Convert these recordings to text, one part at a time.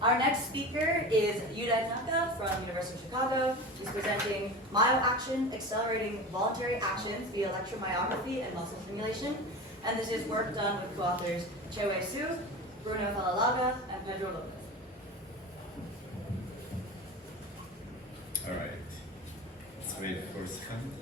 Our next speaker is Yudai Tanaka from University of Chicago. She's presenting Myo Action, Accelerating Voluntary Actions via Electromyography and Muscle Stimulation. And this is work done with co-authors Che-Wei Hsu, Bruno Felalaga, and Pedro Lopes. All right, let's wait for a second.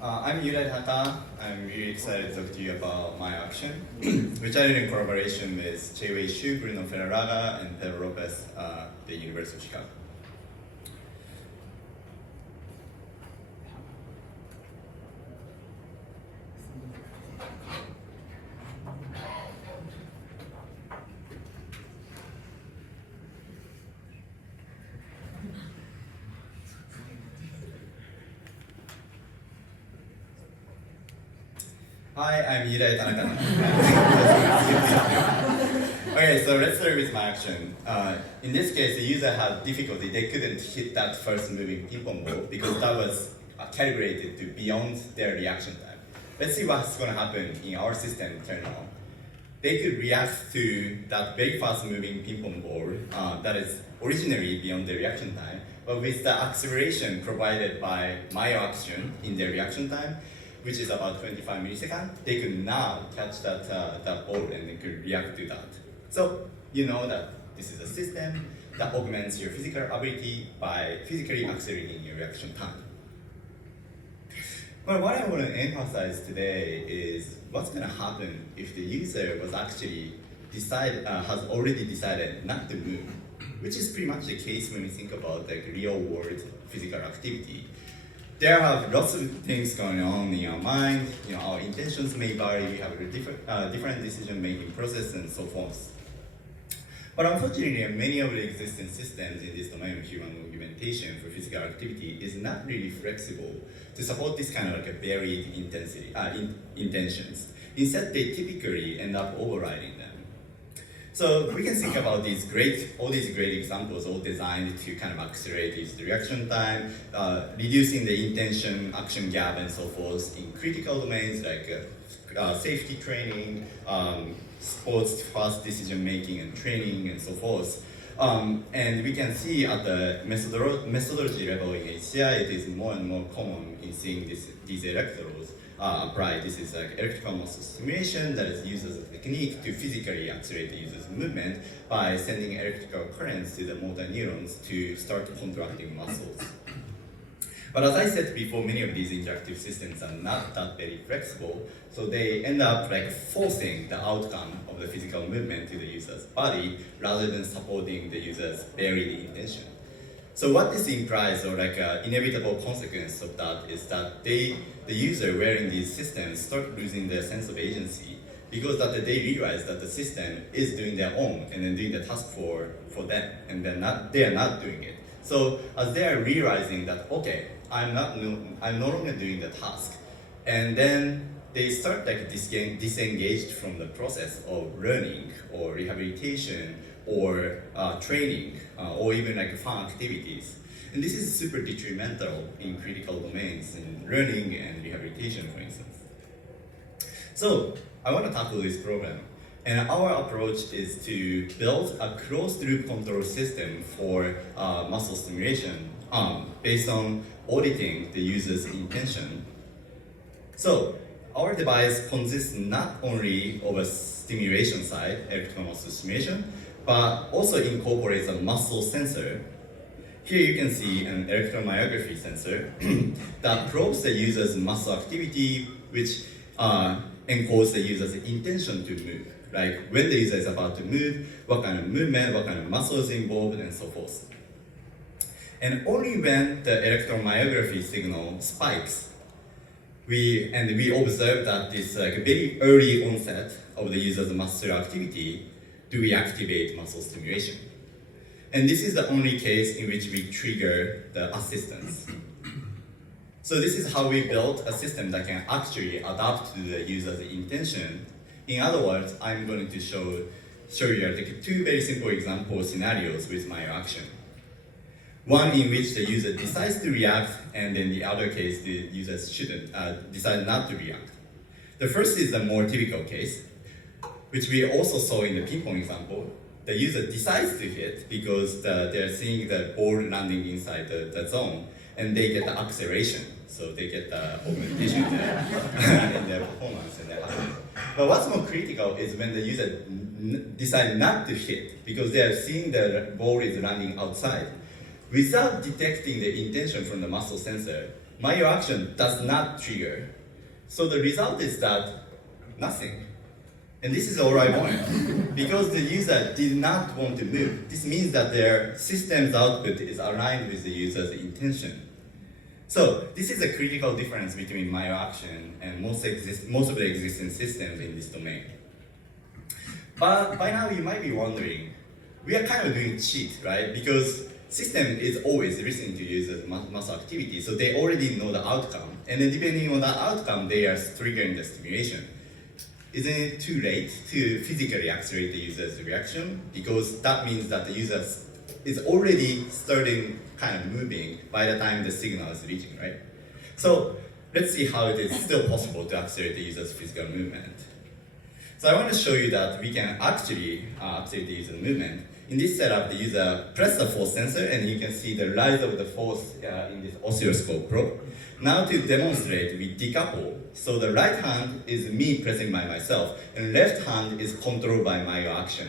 I'm Yudai Tanaka. I'm really excited to talk to you about Myo Action, which I did in collaboration with Che-Wei Hsu, Bruno Felalaga, and Pedro Lopes at the University of Chicago. Hi, I'm Yudai Tanaka. Okay, so let's start with my action. In this case, the user had difficulty. They couldn't hit that first moving ping-pong ball because that was calibrated to beyond their reaction time. Let's see what's going to happen in our system turn on. They could react to that very fast moving ping-pong ball that is originally beyond their reaction time, but with the acceleration provided by Myo Action in their reaction time, which is about 25 milliseconds, they could now catch that ball and they could react to that. So you know that this is a system that augments your physical ability by physically accelerating your reaction time. But what I want to emphasize today is what's going to happen if the user was actually has already decided not to move, which is pretty much the case when we think about like real world physical activity. There are lots of things going on in our mind. You know, our intentions may vary. We have a different decision-making process and so forth. But unfortunately, many of the existing systems in this domain of human augmentation for physical activity is not really flexible to support this kind of like a varied intensity intentions. Instead, they typically end up overriding them. So we can think about all these great examples, all designed to kind of accelerate this reaction time, reducing the intention-action gap and so forth in critical domains like safety training, sports fast decision-making and training and so forth. And we can see at the methodology level in HCI, it is more and more common in seeing these electrodes applied. This is like electrical-muscle stimulation that is used as a technique to physically accelerate the user's movement by sending electrical currents to the motor neurons to start contracting muscles. But as I said before, many of these interactive systems are not that very flexible, so they end up like forcing the outcome of the physical movement to the user's body rather than supporting the user's varied intention. So what this implies, or like an inevitable consequence of that, is that the user wearing these systems start losing their sense of agency because that they realize that the system is doing their own and then doing the task for them, and they are not doing it. So as they are realizing that, okay, I'm no longer doing the task, and then they start like disengaged from the process of learning or rehabilitation or training or even like fun activities. And this is super detrimental in critical domains in learning and rehabilitation, for instance. So I want to tackle this problem. And our approach is to build a closed-loop control system for muscle stimulation based on auditing the user's intention. So our device consists not only of a stimulation side, electrical muscle stimulation, but also incorporates a muscle sensor. Here you can see an electromyography sensor that probes the user's muscle activity, which encodes the user's intention to move. Like when the user is about to move, what kind of movement, what kind of muscle is involved, and so forth. And only when the electromyography signal spikes, we observe that this very early onset of the user's muscular activity, do we activate muscle stimulation. And this is the only case in which we trigger the assistance. So this is how we built a system that can actually adapt to the user's intention. In other words, I'm going to show you like two very simple example scenarios with Myo Action. One in which the user decides to react, and then the other case, the user shouldn't decide not to react. The first is the more typical case, which we also saw in the ping pong example. The user decides to hit because they're seeing the ball landing inside the zone, and they get the acceleration, so they get the augmentation in their performance and their happiness. But what's more critical is when the user decides not to hit because they are seeing the ball is landing outside. Without detecting the intention from the muscle sensor, Myo Action does not trigger. So the result is that nothing. And this is all I want. Because the user did not want to move, this means that their system's output is aligned with the user's intention. So this is a critical difference between Myo Action and most of the existing systems in this domain. But by now you might be wondering, we are kind of doing cheat, right? Because system is always listening to users' muscle activity, so they already know the outcome. And then depending on the outcome, they are triggering the stimulation. Isn't it too late to physically accelerate the user's reaction? Because that means that the user is already starting kind of moving by the time the signal is reaching, right? So let's see how it is still possible to accelerate the user's physical movement. So I want to show you that we can actually accelerate the user's movement. In this setup, the user presses the force sensor, and you can see the rise of the force in this oscilloscope probe. Now to demonstrate, we decouple. So the right hand is me pressing by myself, and left hand is controlled by Myo Action.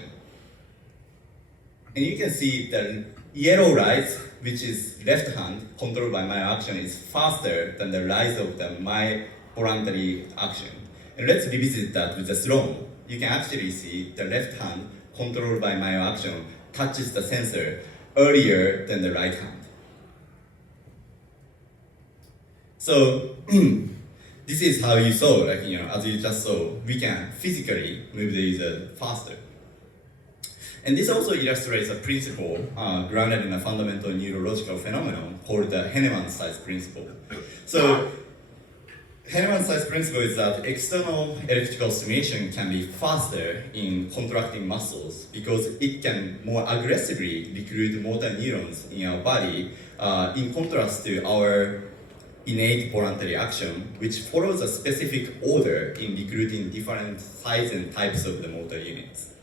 And you can see the yellow rise, which is left hand, controlled by Myo Action, is faster than the rise of the my voluntary action. And let's revisit that with the slow. You can actually see the left hand, controlled by Myo Action, touches the sensor earlier than the right hand. So this is how you saw, like, as you just saw, we can physically move the user faster. And this also illustrates a principle grounded in a fundamental neurological phenomenon called the Henneman size principle. So Henneman size principle is that external electrical stimulation can be faster in contracting muscles because it can more aggressively recruit motor neurons in our body, in contrast to our innate voluntary action, which follows a specific order in recruiting different sizes and types of the motor units.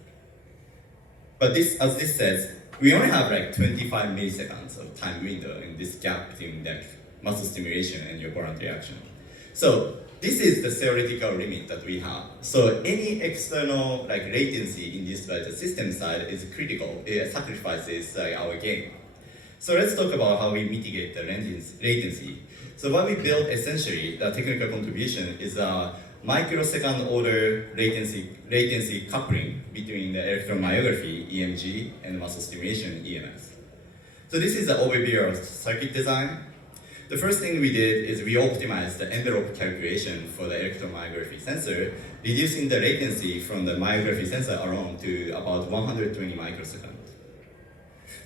But this, as this says, we only have like 25 milliseconds of time window in this gap between the muscle stimulation and your voluntary action. So this is the theoretical limit that we have. So any external latency in this system side is critical. It sacrifices our gain. So let's talk about how we mitigate the latency. So what we built essentially, the technical contribution, is a microsecond order latency coupling between the electromyography, EMG, and muscle stimulation, EMS. So this is the overview of circuit design. The first thing we did is we optimized the envelope calculation for the electromyography sensor, reducing the latency from the myography sensor alone to about 120 microseconds.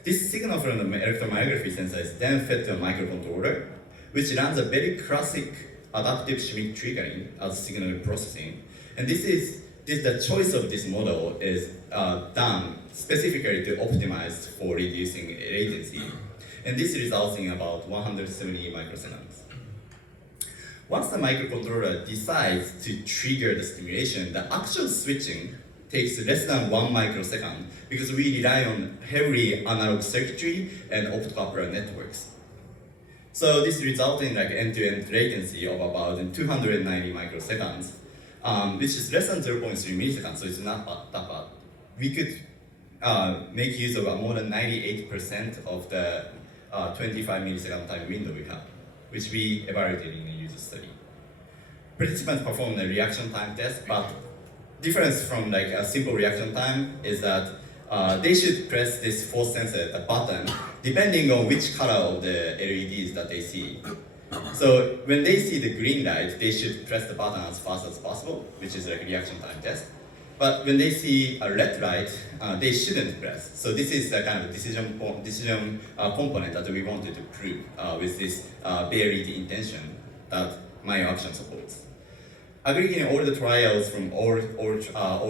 This signal from the electromyography sensor is then fed to a microcontroller, which runs a very classic adaptive Schmidt triggering as signal processing. And the choice of this model is done specifically to optimize for reducing latency. And this results in about 170 microseconds. Once the microcontroller decides to trigger the stimulation, the actual switching takes less than 1 microsecond because we rely on heavily analog circuitry and optocoupler networks. So this results in end-to-end latency of about 290 microseconds, which is less than 0.3 milliseconds, so it's not that bad. We could make use of more than 98% of the 25 millisecond time window we have, which we evaluated in a user study. Participants performed a reaction time test, but difference from a simple reaction time is that they should press this force sensor, the button, depending on which color of the LEDs that they see. So when they see the green light, they should press the button as fast as possible, which is a reaction time test. But when they see a red light, they shouldn't press. So this is the kind of decision component that we wanted to prove with this varied intention that Myo Action supports. Aggregating all the trials from all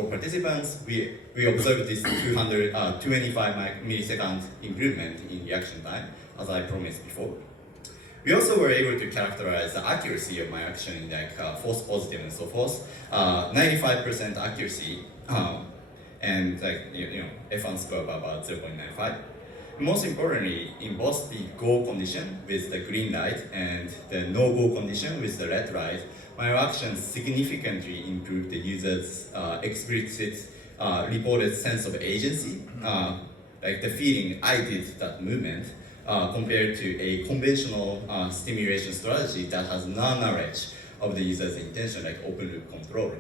participants, we observed this 225 millisecond improvement in reaction time, as I promised before. We also were able to characterize the accuracy of my action in like false positive and so forth. 95% accuracy, and like F1 score of about 0.95. Most importantly, in both the go condition with the green light and the no go condition with the red light, my action significantly improved the user's explicit reported sense of agency, like the feeling I did that movement, compared to a conventional stimulation strategy that has no knowledge of the user's intention, like open loop control.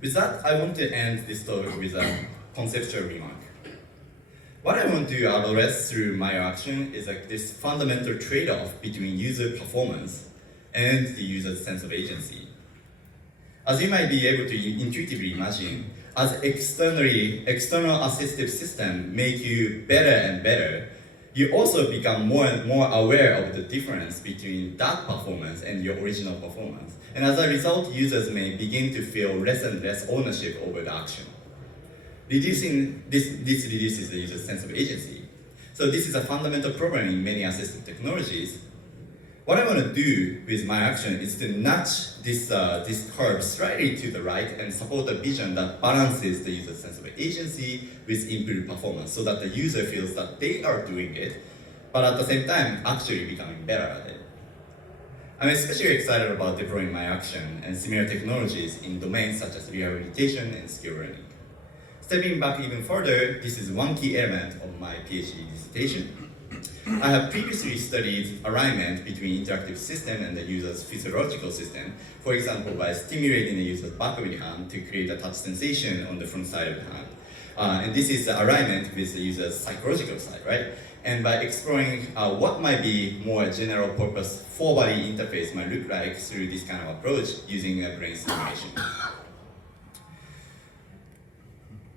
With that, I want to end this talk with a conceptual remark. What I want to address through Myo Action is like this fundamental trade-off between user performance and the user's sense of agency. As you might be able to intuitively imagine, as external assistive systems make you better and better, you also become more and more aware of the difference between that performance and your original performance. And as a result, users may begin to feel less and less ownership over the action. This reduces the user's sense of agency. So this is a fundamental problem in many assistive technologies. What I want to do with my action is to nudge this curve slightly to the right and support a vision that balances the user's sense of agency with improved performance so that the user feels that they are doing it, but at the same time actually becoming better at it. I'm especially excited about deploying my action and similar technologies in domains such as rehabilitation and skill learning. Stepping back even further, this is one key element of my PhD dissertation. I have previously studied alignment between interactive system and the user's physiological system, for example, by stimulating the user's back of the hand to create a touch sensation on the front side of the hand. And this is the alignment with the user's psychological side, right? And by exploring what might be more general purpose four-body interface might look like through this kind of approach using brain stimulation.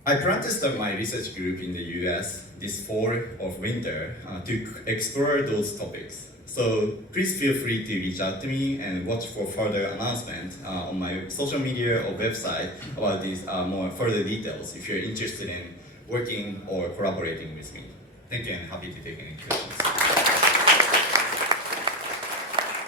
I plan to start my research group in the US this fall or winter to explore those topics. So please feel free to reach out to me and watch for further announcements on my social media or website about these more further details if you're interested in working or collaborating with me. Thank you and happy to take any questions.